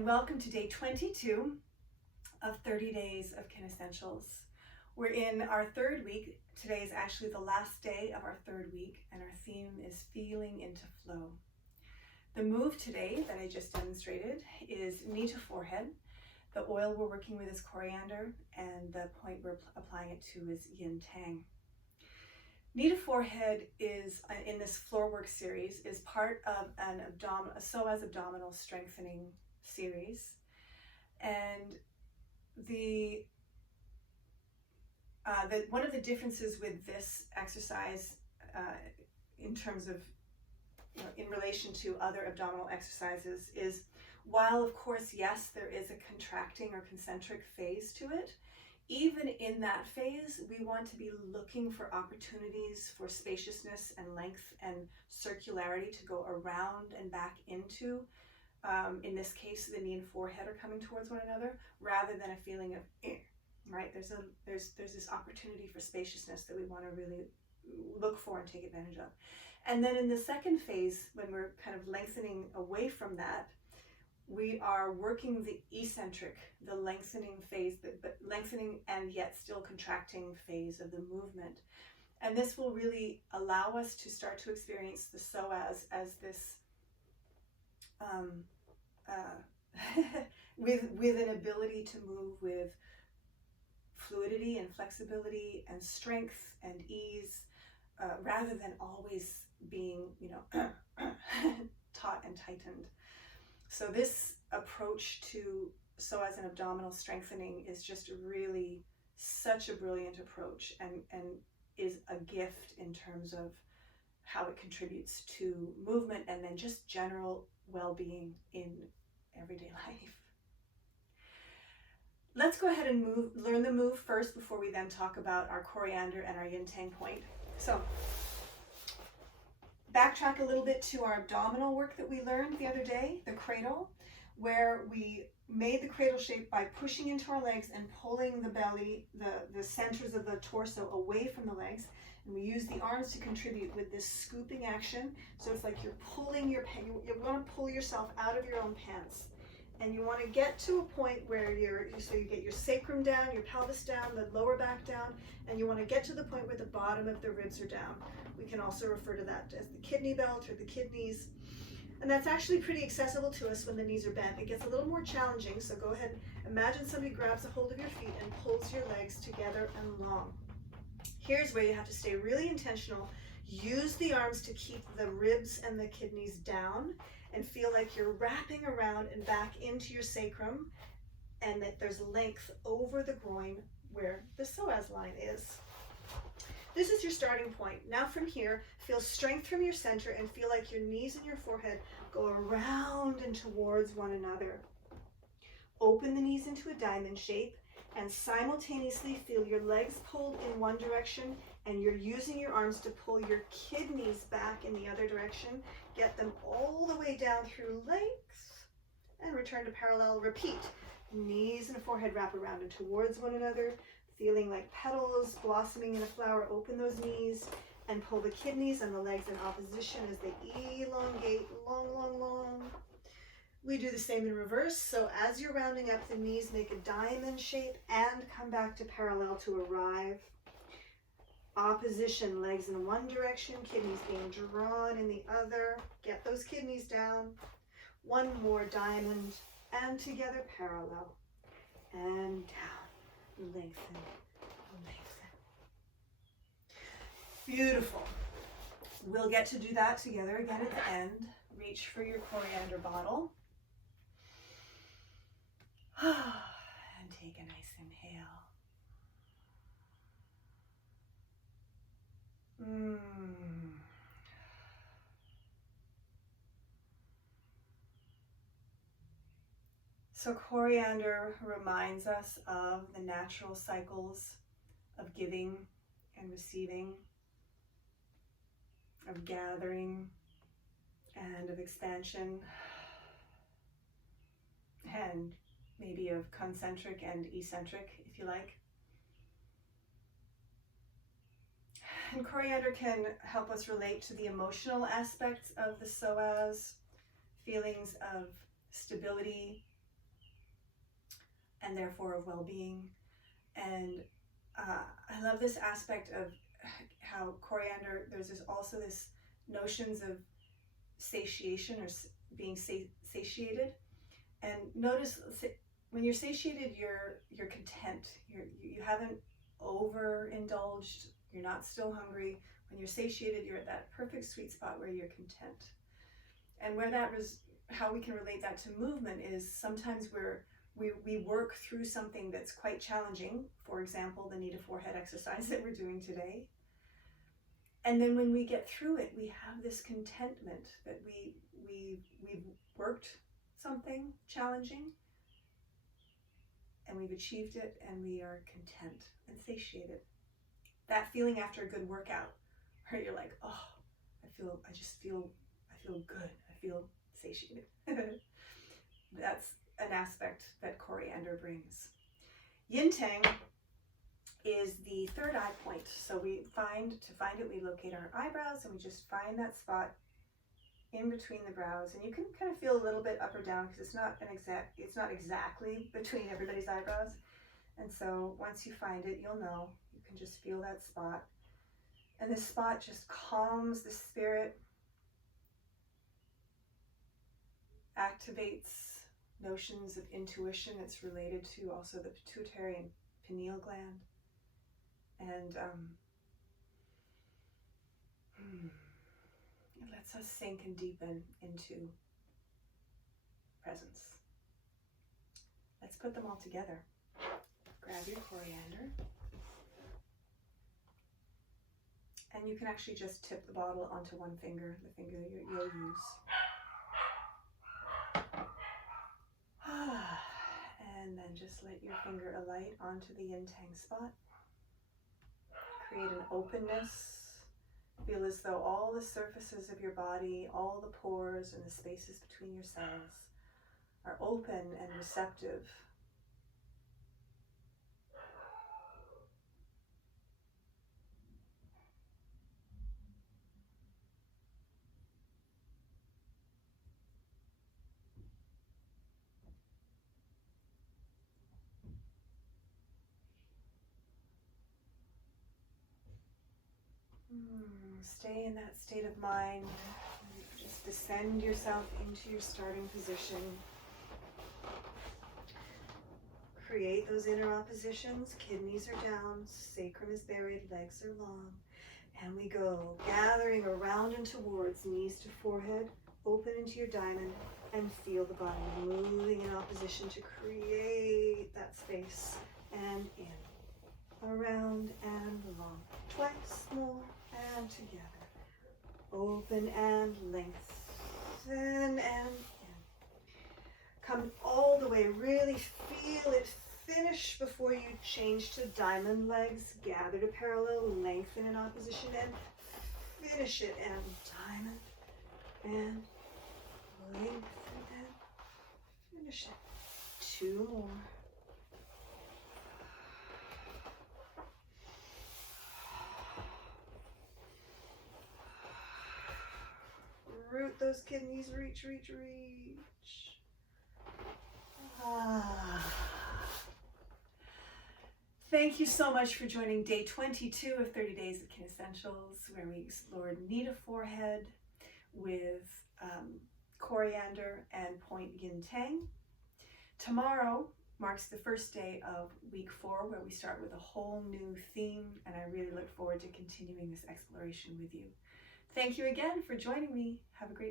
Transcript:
and welcome to day 22 of 30 days of KineScentials. We're in our third week. Today is actually the last day of our third week, and our theme is feeling into flow. The move today that I just demonstrated is knee to forehead. The oil we're working with is coriander, and the point we're applying it to is yin tang. Knee to forehead is, in this floor work series, is part of a psoas-abdominal strengthening series. And one of the differences with this exercise in terms of, in relation to other abdominal exercises is, while of course, yes, there is a contracting or concentric phase to it, even in that phase, we want to be looking for opportunities for spaciousness and length and circularity to go around and back into. In this case, the knee and forehead are coming towards one another, rather than a feeling of right? There's this opportunity for spaciousness that we want to really look for and take advantage of. And then in the second phase, when we're kind of lengthening away from that, we are working the eccentric, the lengthening phase, but lengthening and yet still contracting phase of the movement. And this will really allow us to start to experience the psoas as this, with an ability to move with fluidity and flexibility and strength and ease, rather than always being, taut and tightened. So this approach to psoas and abdominal strengthening is just really such a brilliant approach, and is a gift in terms of how it contributes to movement and then just general well-being in everyday life. Let's go ahead and learn the move first before we then talk about our coriander and our yin tang point. So backtrack a little bit to our abdominal work that we learned the other day, the cradle, where we made the cradle shape by pushing into our legs and pulling the belly, the centers of the torso away from the legs. And we use the arms to contribute with this scooping action. So it's like you're pulling you want to pull yourself out of your own pants. And you want to get to a point where you get your sacrum down, your pelvis down, the lower back down, and you want to get to the point where the bottom of the ribs are down. We can also refer to that as the kidney belt or the kidneys. And that's actually pretty accessible to us when the knees are bent. It gets a little more challenging, so go ahead, imagine somebody grabs a hold of your feet and pulls your legs together and long. Here's where you have to stay really intentional. Use the arms to keep the ribs and the kidneys down, and feel like you're wrapping around and back into your sacrum, and that there's length over the groin where the psoas line is. This is your starting point. Now from here, feel strength from your center and feel like your knees and your forehead go around and towards one another. Open the knees into a diamond shape and simultaneously feel your legs pulled in one direction, and you're using your arms to pull your kidneys back in the other direction. Get them all the way down through length and return to parallel. Repeat. Knees and forehead wrap around and towards one another, feeling like petals blossoming in a flower. Open those knees and pull the kidneys and the legs in opposition as they elongate, long, long, long. We do the same in reverse. So as you're rounding up the knees, make a diamond shape and come back to parallel to arrive. Opposition, legs in one direction, kidneys being drawn in the other. Get those kidneys down. One more diamond and together parallel. And down. Lengthen, lengthen. Beautiful. We'll get to do that together again at the end. Reach for your coriander bottle. And take a nice inhale. So coriander reminds us of the natural cycles of giving and receiving, of gathering and of expansion, and maybe of concentric and eccentric, if you like. And coriander can help us relate to the emotional aspects of the psoas, feelings of stability, and therefore of well-being. And I love this aspect of how coriander, there's also this notions of satiation or being satiated. And notice when you're satiated, you're content. You haven't overindulged. You're not still hungry. When you're satiated, you're at that perfect sweet spot where you're content. And where that was, how we can relate that to movement is sometimes we work through something that's quite challenging. For example, the knee to forehead exercise that we're doing today. And then when we get through it, we have this contentment that we've worked something challenging and we've achieved it, and we are content and satiated. That feeling after a good workout, where you're like, oh, I feel good. I feel satiated. That's an aspect that coriander brings. Yin Tang is the third eye point. So to find it, we locate our eyebrows and we just find that spot in between the brows, and you can kind of feel a little bit up or down because it's not exactly between everybody's eyebrows. And so once you find it, you'll know. You can just feel that spot, and this spot just calms the spirit, activates notions of intuition. It's related to also the pituitary and pineal gland, and it lets us sink and deepen into presence. Let's put them all together. Grab your coriander. And you can actually just tip the bottle onto one finger, the finger you'll use. And then just let your finger alight onto the yin tang spot. Create an openness. Feel as though all the surfaces of your body, all the pores and the spaces between your cells are open and receptive. Stay in that state of mind. Just descend yourself into your starting position. Create those inner oppositions. Kidneys are down, sacrum is buried, legs are long. And we go gathering around and towards, knees to forehead, open into your diamond, and feel the body moving in opposition to create that space. And in, around and along. Twice more. And together. Open and lengthen and in. Come all the way. Really feel it finish before you change to diamond legs. Gather to parallel. Lengthen in opposition and finish it. And diamond and lengthen and finish it. 2 more. Root those kidneys, reach, reach, reach. Thank you so much for joining day 22 of 30 Days of KineScentials, where we explored knee to forehead with coriander and point yin tang. Tomorrow marks the first day of week 4, where we start with a whole new theme, and I really look forward to continuing this exploration with you. Thank you again for joining me. Have a great day.